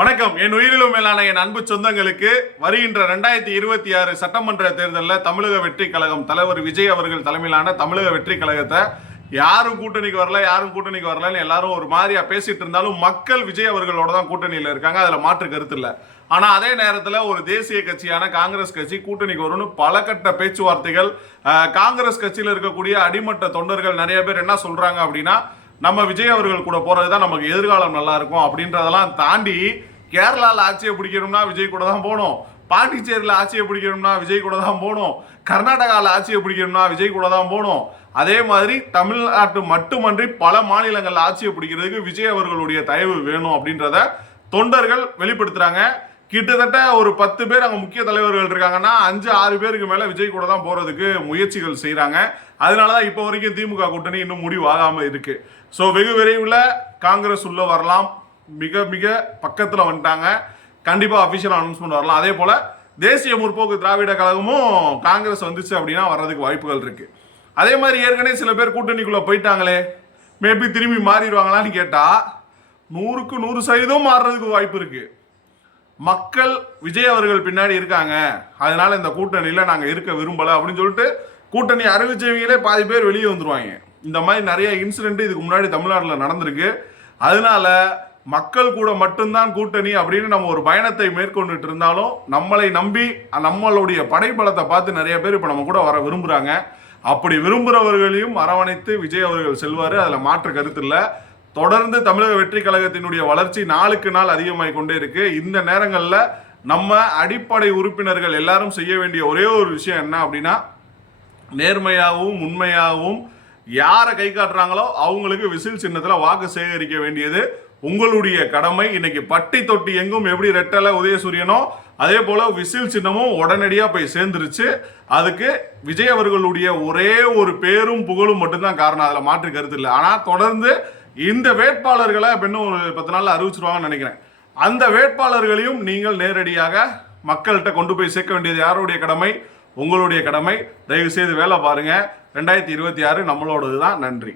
வணக்கம். என் உயிரிலும் மேலான என் அன்பு சொந்தங்களுக்கு வருகின்ற 2026 சட்டமன்ற தேர்தலில் தமிழக வெற்றி கழகம் தலைவர் விஜய் அவர்கள் தலைமையிலான தமிழக வெற்றி கழகத்தை யாரும் கூட்டணிக்கு வரலன்னு எல்லாரும் ஒரு மாதிரியா பேசிட்டு இருந்தாலும் மக்கள் விஜய் அவர்களோட தான் கூட்டணியில் இருக்காங்க. அதுல மாற்று கருத்து இல்லை. ஆனா அதே நேரத்தில் ஒரு தேசிய கட்சியான காங்கிரஸ் கட்சி கூட்டணிக்கு வரும்னு பல கட்ட பேச்சுவார்த்தைகள், காங்கிரஸ் கட்சியில் இருக்கக்கூடிய அடிமட்ட தொண்டர்கள் நிறைய பேர் என்ன சொல்றாங்க அப்படின்னா, நம்ம விஜய் அவர்கள் கூட போறதுதான் நமக்கு எதிர்காலம் நல்லா இருக்கும் அப்படின்றதெல்லாம் தாண்டி கேரளாவில் ஆட்சியை பிடிக்கணும்னா விஜய் கூட தான் போகணும், பாண்டிச்சேரியில் ஆட்சியை பிடிக்கணும்னா விஜய் கூட தான் போகணும், கர்நாடகாவில் ஆட்சியை பிடிக்கணும்னா விஜய் கூட தான் போகணும். அதே மாதிரி தமிழ்நாட்டு மட்டுமன்றி பல மாநிலங்களில் ஆட்சியை பிடிக்கிறதுக்கு விஜய் அவர்களுடைய தயவு வேணும் அப்படின்றத தொண்டர்கள் வெளிப்படுத்துறாங்க. கிட்டத்தட்ட ஒரு 10 பேர் அங்கே முக்கிய தலைவர்கள் இருக்காங்கன்னா 5-6 பேருக்கு மேலே விஜய் கூட தான் போகிறதுக்கு முயற்சிகள் செய்கிறாங்க. அதனால தான் இப்போ வரைக்கும் திமுக கூட்டணி இன்னும் முடிவாகாமல் இருக்கு. ஸோ வெகு விரைவில் காங்கிரஸ் உள்ள வரலாம். மிக மிக பக்கத்தில் வந்துட்டாங்க. கண்டிப்பாக அஃபிஷியல் அனௌன்ஸ்மெண்ட் வரலாம். அதே போல் தேசிய முற்போக்கு திராவிட கழகமும் காங்கிரஸ் வந்துச்சு அப்படின்னா வர்றதுக்கு வாய்ப்புகள் இருக்கு. அதே மாதிரி ஏற்கனவே சில பேர் கூட்டணிக்குள்ளே போயிட்டாங்களே, மேபி திரும்பி மாறிடுவாங்களான்னு கேட்டால் 100க்கு 100% மாறுறதுக்கு வாய்ப்பு இருக்கு. மக்கள் விஜய் அவர்கள் பின்னாடி இருக்காங்க, அதனால இந்த கூட்டணியில் நாங்கள் இருக்க விரும்பலை அப்படின்னு சொல்லிட்டு கூட்டணி அறிவிச்சவங்களே பாதி பேர் வெளியே வந்துருவாங்க. இந்த மாதிரி நிறைய இன்சிடென்ட் இதுக்கு முன்னாடி தமிழ்நாட்டில் நடந்திருக்கு. அதனால மக்கள் கூட மட்டும்தான் கூட்டணி அப்படின்னு நம்ம ஒரு பயணத்தை மேற்கொண்டுட்டு இருந்தாலும் நம்மளை நம்பி நம்மளுடைய படைபலத்தை பார்த்து நிறைய பேர் இப்போ நம்ம கூட வர விரும்புகிறாங்க. அப்படி விரும்புகிறவர்களையும் அரவணைத்து விஜய் அவர்கள் செல்வார். அதில் மாற்று கருத்து இல்லை. தொடர்ந்து தமிழக வெற்றி கழகத்தினுடைய வளர்ச்சி நாளுக்கு நாள் அதிகமாகி கொண்டே இருக்கு. இந்த நேரங்களில் நம்ம அடிப்படை உறுப்பினர்கள் எல்லாரும் செய்ய வேண்டிய ஒரே ஒரு விஷயம் என்ன அப்படின்னா, நேர்மையாகவும் உண்மையாகவும் யாரை கை காட்டுறாங்களோ அவங்களுக்கு விசில் சின்னத்தில் வாக்கு சேகரிக்க வேண்டியது உங்களுடைய கடமை. இன்னைக்கு பட்டி தொட்டி எங்கும் எப்படி ரெட்டலை உதயசூரியனோ அதே போல விசில் சின்னமும் உடனடியாக போய் சேர்ந்துருச்சு. அதுக்கு விஜய் அவர்களுடைய ஒரே ஒரு பேரும் புகழும் மட்டும்தான் காரணம். அதில் மாற்று கருத்து இல்லை. ஆனால் தொடர்ந்து இந்த வேட்பாளர்களை இன்னும் ஒரு 10 நாளில் அறிவிச்சிருவாங்கன்னு நினைக்கிறேன். அந்த வேட்பாளர்களையும் நீங்கள் நேரடியாக மக்கள்கிட்ட கொண்டு போய் சேர்க்க வேண்டியது யாருடைய கடமை? உங்களுடைய கடமை. தயவு செய்து வேலை பாருங்க. 2026 நம்மளோடது தான். நன்றி.